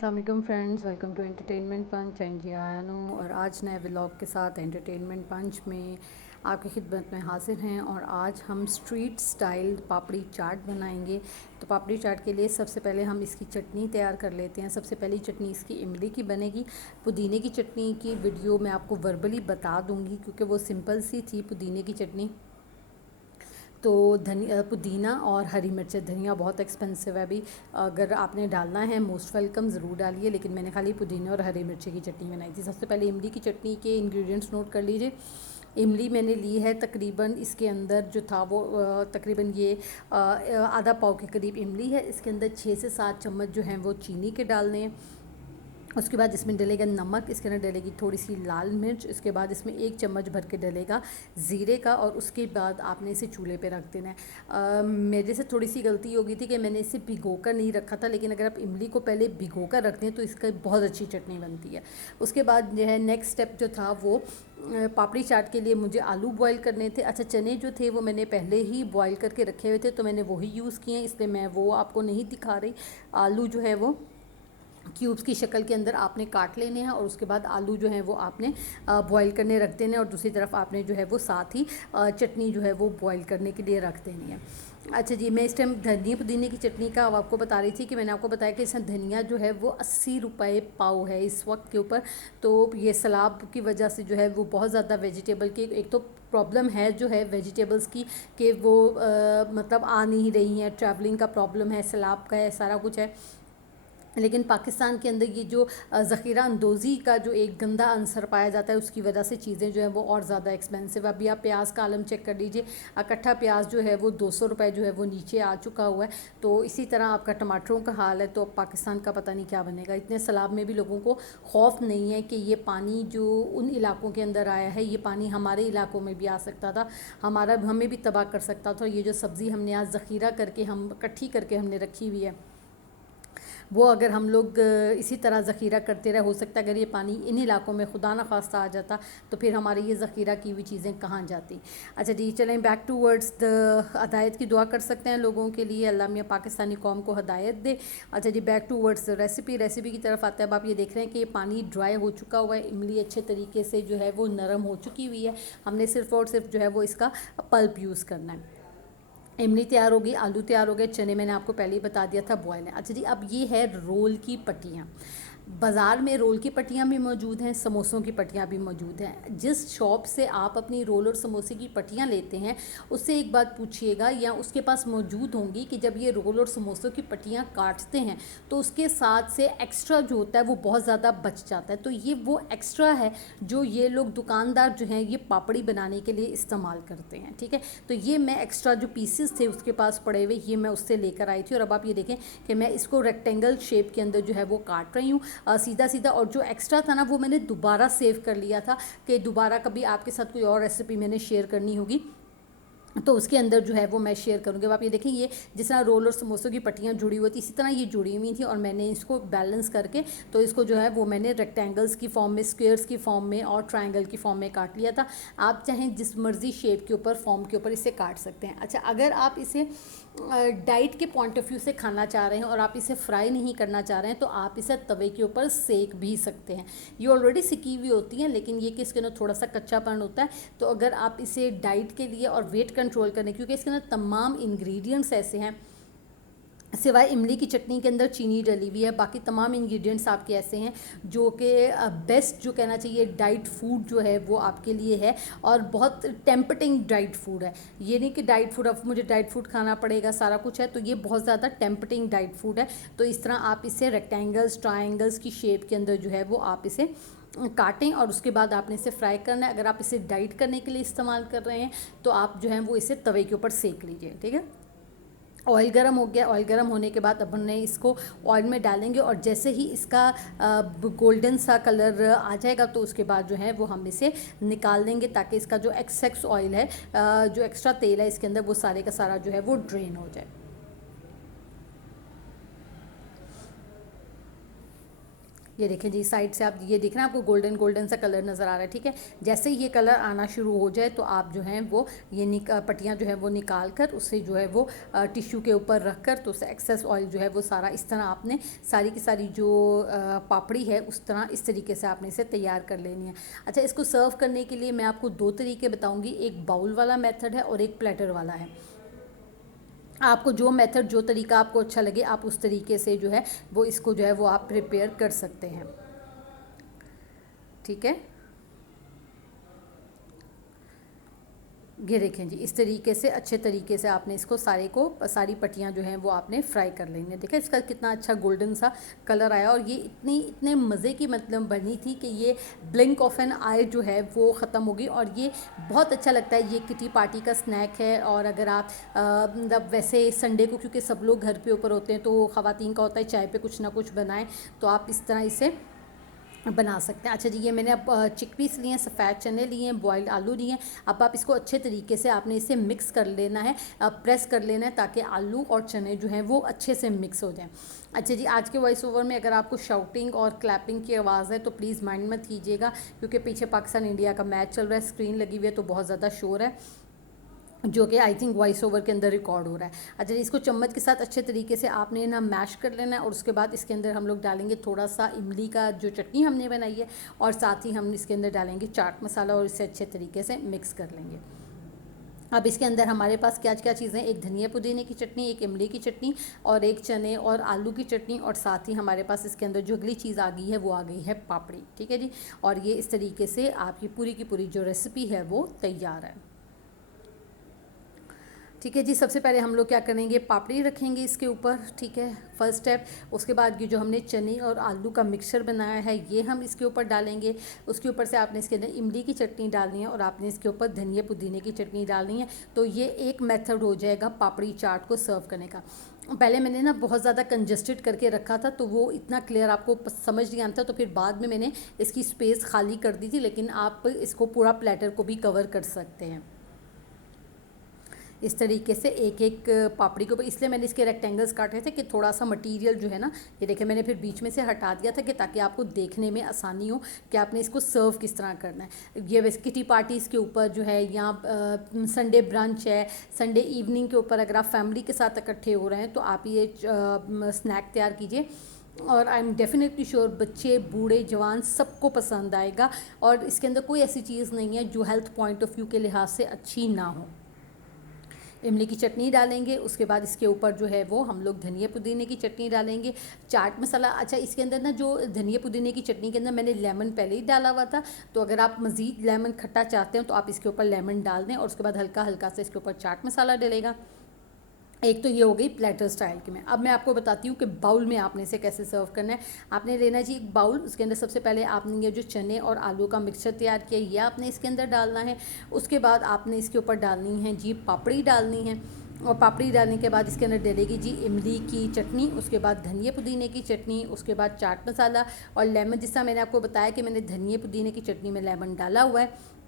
अस्सलाम वालेकुम friends, welcome to entertainment punch and जी आयानू। और आज नए व्लॉग के साथ एंटरटेनमेंट पंच में आपकी खिदमत में हाजिर हैं। और आज हम स्ट्रीट स्टाइल पापड़ी चाट बनाएंगे। तो पापड़ी चाट के लिए सबसे पहले हम इसकी चटनी तैयार कर लेते हैं। सबसे पहली चटनी इसकी इमली की बनेगी। पुदीने की चटनी की वीडियो मैं आपको वर्बली बता दूँगी क्योंकि वो सिंपल सी थी पुदीने की चटनी। तो पुदीना और हरी मिर्च, धनिया बहुत एक्सपेंसिव है अभी, अगर आपने डालना है मोस्ट वेलकम, ज़रूर डालिए। लेकिन मैंने खाली पुदीने और हरी मिर्ची की चटनी बनाई थी। सबसे पहले इमली की चटनी के इंग्रेडिएंट्स नोट कर लीजिए। इमली मैंने ली है तकरीबन, इसके अंदर जो था वो तकरीबन ये आधा पाव के करीब इमली है। इसके अंदर 6 से 7 चम्मच जो हैं वो चीनी के डालने हैं। उसके बाद इसमें डलेगा नमक, इसके अंदर डलेगी थोड़ी सी लाल मिर्च। इसके बाद इसमें 1 चम्मच भर के डलेगा ज़ीरे का। और उसके बाद आपने इसे चूल्हे पे रख देना है। मेरे से थोड़ी सी गलती हो गई थी कि मैंने इसे भिगो कर नहीं रखा था, लेकिन अगर आप इमली को पहले भिगो कर रखते हैं तो इसका बहुत अच्छी चटनी बनती है। उसके बाद जो है नेक्स्ट स्टेप जो था वो पापड़ी चाट के लिए मुझे आलू बॉईल करने थे। अच्छा, चने जो थे वो मैंने पहले ही बॉईल करके रखे हुए थे तो मैंने वही यूज़ किए हैं, इसलिए मैं वो आपको नहीं दिखा रही। आलू जो है वो क्यूब्स की शक्ल के अंदर आपने काट लेने हैं और उसके बाद आलू जो है वो आपने बॉईल करने रख देने हैं। और दूसरी तरफ आपने जो है वो साथ ही चटनी जो है वो बॉईल करने के लिए रख देनी है। अच्छा जी, मैं इस टाइम धनिया पुदीने की चटनी का अब आपको बता रही थी कि मैंने आपको बताया कि इसमें धनिया जो है वो 80 रुपये पाव है इस वक्त के ऊपर। तो ये सैलाब की वजह से जो है वो बहुत ज़्यादा वेजिटेबल की एक तो प्रॉब्लम है जो है वेजिटेबल्स की, कि वो मतलब आ नहीं रही हैं, ट्रैवलिंग का प्रॉब्लम है, सैलाब का है, सारा कुछ है। लेकिन पाकिस्तान के अंदर ये जो ज़ख़ीरा अंदोज़ी का जो एक गंदा अंसर पाया जाता है उसकी वजह से चीज़ें जो है वो और ज़्यादा एक्सपेंसिव। अभी आप प्याज का आलम चेक कर लीजिए, इकट्ठा प्याज जो है वो 200 रुपये जो है वो नीचे आ चुका हुआ है। तो इसी तरह आपका टमाटरों का हाल है। तो पाकिस्तान का पता नहीं क्या बनेगा। इतने सैलाब में भी लोगों को खौफ नहीं है कि ये पानी जो उन इलाकों के अंदर आया है ये पानी हमारे इलाकों में भी आ सकता था, हमें भी तबाह कर सकता था। ये जो सब्ज़ी हमने आज ज़ख़ीरा करके हम इकट्ठी करके हमने रखी हुई है वो अगर हम लोग इसी तरह ज़ख़ीरा करते रहे, हो सकता है अगर ये पानी इन इलाकों में खुदा न खास्ता आ जाता तो फिर हमारी ये ज़ख़ीरा की हुई चीज़ें कहाँ जाती। अच्छा जी, चलें बैक टू वर्ड्स द हदायत की दुआ कर सकते हैं लोगों के लिए, अल्लाह मियाँ पाकिस्तानी कौम को हदायत दे। अच्छा जी, back towards the recipe की तरफ आते हैं। अब आप ये देख रहे हैं कि ये पानी ड्राई हो चुका हुआ है, इमली अच्छे तरीके से जो है वो नरम हो चुकी हुई है। हमने सिर्फ़ और सिर्फ जो है वो इसका पल्प यूज़ करना है। इमली तैयार होगी, आलू तैयार हो गए, चने मैंने आपको पहले ही बता दिया था बॉयल है। अच्छा जी, अब ये है रोल की पट्टियाँ। बाज़ार में रोल की पट्टियाँ भी मौजूद हैं, समोसों की पट्टियाँ भी मौजूद हैं। जिस शॉप से आप अपनी रोल और समोसे की पट्टियाँ लेते हैं उससे एक बात पूछिएगा, या उसके पास मौजूद होंगी, कि जब ये रोल और समोसों की पट्टियाँ काटते हैं तो उसके साथ से एक्स्ट्रा जो होता है वो बहुत ज़्यादा बच जाता है। तो ये वो एक्स्ट्रा है जो ये लोग दुकानदार जो हैं ये पापड़ी बनाने के लिए इस्तेमाल करते हैं। ठीक है, तो ये मैं एक्स्ट्रा जो पीसेस थे उसके पास पड़े हुए ये मैं उससे लेकर आई थी। और अब आप ये देखें कि मैं इसको रेक्टेंगल शेप के अंदर जो है वो काट रही हूँ सीधा सीधा। और जो एक्स्ट्रा था ना वो मैंने दोबारा सेव कर लिया था कि दोबारा कभी आपके साथ कोई और रेसिपी मैंने शेयर करनी होगी तो उसके अंदर जो है वो मैं शेयर करूँगी। अब आप ये देखें, ये जिस तरह रोल और समोसों की पट्टियाँ जुड़ी हुई थी इसी तरह ये जुड़ी हुई थी और मैंने इसको बैलेंस करके तो इसको जो है वो मैंने रेक्टेंगल्स की फॉर्म में, स्क्वेयर्स की फॉर्म में और ट्रायंगल की फॉर्म में काट लिया था। आप चाहें जिस मर्ज़ी शेप के ऊपर, फॉर्म के ऊपर इसे काट सकते हैं। अच्छा, अगर आप इसे डाइट के पॉइंट ऑफ व्यू से खाना चाह रहे हैं और आप इसे फ्राई नहीं करना चाह रहे हैं तो आप इसे तवे के ऊपर सेक भी सकते हैं। ये ऑलरेडी सिकी हुई होती हैं लेकिन ये कि इसके अंदर थोड़ा सा कच्चापन होता है। तो अगर आप इसे डाइट के लिए और वेट कंट्रोल करने, क्योंकि इसके अंदर तमाम इंग्रेडिएंट्स ऐसे हैं, सिवाय इमली की चटनी के अंदर चीनी डली हुई है, बाकी तमाम इंग्रेडिएंट्स आपके ऐसे हैं जो कि बेस्ट जो कहना चाहिए डाइट फूड जो है वो आपके लिए है और बहुत टेम्पटिंग डाइट फूड है। ये नहीं कि डाइट फूड अब मुझे डाइट फूड खाना पड़ेगा सारा कुछ है, तो ये बहुत ज़्यादा टेम्पटिंग डाइट फूड है। तो इस तरह आप इसे रेक्टेंगल्स, ट्रायंगल्स की शेप के अंदर जो है वो आप इसे काटें और उसके बाद आपने इसे फ्राई करना है। अगर आप इसे डाइट करने के लिए इस्तेमाल कर रहे हैं तो आप जो है वो इसे तवे के ऊपर सेक लीजिए। ठीक है, ऑयल गर्म हो गया, ऑयल गर्म होने के बाद अब हमने इसको ऑयल में डालेंगे और जैसे ही इसका गोल्डन सा कलर आ जाएगा तो उसके बाद जो है वो हम इसे निकाल देंगे ताकि इसका जो एक्सेस ऑयल है, जो एक्स्ट्रा तेल है इसके अंदर, वो सारे का सारा जो है वो ड्रेन हो जाए। ये देखें जी, साइड से आप ये देख रहे हैं, आपको गोल्डन गोल्डन सा कलर नज़र आ रहा है, ठीक है। जैसे ही ये कलर आना शुरू हो जाए तो आप जो हैं वो ये पट्टियाँ जो है वो निकाल कर उसे जो है वो टिश्यू के ऊपर रख कर, तो उसे एक्सेस ऑयल जो है वो सारा इस तरह आपने सारी की सारी जो पापड़ी है उस तरह इस तरीके से आपने इसे तैयार कर लेनी है। अच्छा, इसको सर्व करने के लिए मैं आपको दो तरीके बताऊँगी, एक बाउल वाला मेथड है और एक प्लेटर वाला है। आपको जो मेथड, जो तरीका आपको अच्छा लगे, आप उस तरीके से जो है वो इसको जो है वो आप प्रिपेयर कर सकते हैं, ठीक है। ये देखें जी, इस तरीके से अच्छे तरीके से आपने इसको सारी पट्टियाँ जो हैं वो आपने फ्राई कर लेंगे। देखिए इसका कितना अच्छा गोल्डन सा कलर आया, और ये इतने मज़े की मतलब बनी थी कि ये ब्लिंक ऑफ एन आई जो है वो ख़त्म हो गई। और ये बहुत अच्छा लगता है, ये किटी पार्टी का स्नैक है। और अगर आप मतलब वैसे संडे को क्योंकि सब लोग घर पे ऊपर होते हैं तो ख़वातीन का होता है चाय पे कुछ ना कुछ बनाएं, तो आप इस तरह इसे बना सकते हैं। अच्छा जी, ये मैंने अब चिकपीस लिए हैं, सफ़ेद चने लिए हैं, बॉइल्ड आलू लिए हैं। अब आप इसको अच्छे तरीके से आपने इसे मिक्स कर लेना है, प्रेस कर लेना है, ताकि आलू और चने जो हैं वो अच्छे से मिक्स हो जाएं। अच्छा जी, आज के वॉइस ओवर में अगर आपको शाउटिंग और क्लैपिंग की आवाज़ है तो प्लीज़ माइंड मत कीजिएगा, क्योंकि पीछे पाकिस्तान इंडिया का मैच चल रहा है, स्क्रीन लगी हुई है तो बहुत ज़्यादा शोर है, जो कि आई थिंक वॉइस ओवर के अंदर रिकॉर्ड हो रहा है। अच्छा, इसको चम्मच के साथ अच्छे तरीके से आपने ना मैश कर लेना है, और उसके बाद इसके अंदर हम लोग डालेंगे थोड़ा सा इमली का जो चटनी हमने बनाई है, और साथ ही हम इसके अंदर डालेंगे चाट मसाला, और इसे अच्छे तरीके से मिक्स कर लेंगे। अब इसके अंदर हमारे पास क्या क्या चीज़ें, एक धनिया पुदीने की चटनी, एक इमली की चटनी, और एक चने और आलू की चटनी, और साथ ही हमारे पास इसके अंदर जो अगली चीज़ आ गई है वो आ गई है पापड़ी, ठीक है जी। और ये इस तरीके से आपकी पूरी की पूरी जो रेसिपी है वो तैयार है, ठीक है जी। सबसे पहले हम लोग क्या करेंगे, पापड़ी रखेंगे इसके ऊपर, ठीक है, फर्स्ट स्टेप। उसके बाद ये जो हमने चने और आलू का मिक्सचर बनाया है ये हम इसके ऊपर डालेंगे। उसके ऊपर से आपने इसके अंदर इमली की चटनी डालनी है, और आपने इसके ऊपर धनिया पुदीने की चटनी डालनी है। तो ये एक मेथड हो जाएगा पापड़ी चाट को सर्व करने का। पहले मैंने ना बहुत ज़्यादा कंजस्टेड करके रखा था, तो वो इतना क्लियर आपको समझ नहीं आता, तो फिर बाद में मैंने इसकी स्पेस खाली कर दी थी, लेकिन आप इसको पूरा प्लेटर को भी कवर कर सकते हैं इस तरीके से एक एक पापड़ी को। इसलिए मैंने इसके रेक्टेंगल्स काटे थे कि थोड़ा सा मटेरियल जो है ना, ये देखें मैंने फिर बीच में से हटा दिया था कि ताकि आपको देखने में आसानी हो कि आपने इसको सर्व किस तरह करना है। ये वैसे किटी पार्टीज़ के ऊपर जो है, या संडे ब्रंच है, संडे इवनिंग के ऊपर अगर आप फैमिली के साथ इकट्ठे हो रहे हैं तो आप ये स्नैक तैयार कीजिए, और आई एम डेफिनेटली श्योर बच्चे बूढ़े जवान सबको पसंद आएगा। और इसके अंदर कोई ऐसी चीज़ नहीं है जो हेल्थ पॉइंट ऑफ व्यू के लिहाज से अच्छी ना हो। इमली की चटनी डालेंगे, उसके बाद इसके ऊपर जो है वो हम लोग धनिया पुदीने की चटनी डालेंगे, चाट मसाला। अच्छा, इसके अंदर ना जो धनिया पुदीने की चटनी के अंदर मैंने लेमन पहले ही डाला हुआ था, तो अगर आप मज़ीद लेमन खट्टा चाहते हैं तो आप इसके ऊपर लेमन डाल दें, और उसके बाद हल्का हल्का से इसके ऊपर चाट मसाला डलेगा। एक तो ये हो गई प्लेटर स्टाइल की में। अब मैं आपको बताती हूँ कि बाउल में आपने इसे कैसे सर्व करना है। आपने लेना जी एक बाउल, उसके अंदर सबसे पहले आपने ये जो चने और आलू का मिक्सचर तैयार किया ये आपने इसके अंदर डालना है। उसके बाद आपने इसके ऊपर डालनी है जी पापड़ी डालनी है, और पापड़ी डालने के बाद इसके अंदर डलेगी जी इमली की चटनी, उसके बाद धनिया पुदीने की चटनी, उसके बाद चाट मसाला और लेमन। जिस तरह मैंने आपको बताया कि मैंने धनिया पुदीने की चटनी में लेमन डाला हुआ है,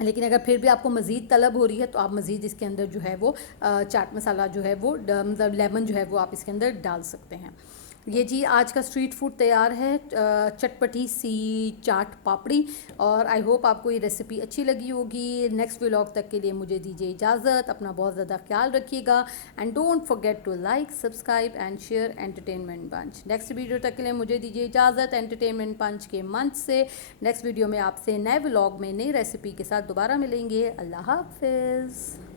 लेकिन अगर फिर भी आपको मज़ीद तलब हो रही है तो आप मज़ीद इसके अंदर जो है वो चाट मसाला जो है वो मतलब लेमन जो है वो आप इसके अंदर डाल सकते हैं। ये जी आज का स्ट्रीट फूड तैयार है, चटपटी सी चाट पापड़ी। और आई होप आपको ये रेसिपी अच्छी लगी होगी। नेक्स्ट व्लॉग तक के लिए मुझे दीजिए इजाज़त, अपना बहुत ज़्यादा ख्याल रखिएगा, and don't forget to like subscribe and share entertainment punch. Next video तक के लिए मुझे दीजिए इजाज़त एंटरटेनमेंट पंच के मंच से। नेक्स्ट वीडियो में आपसे नए व्लॉग में नई रेसिपी के साथ दोबारा मिलेंगे। अल्लाह हाफिज़।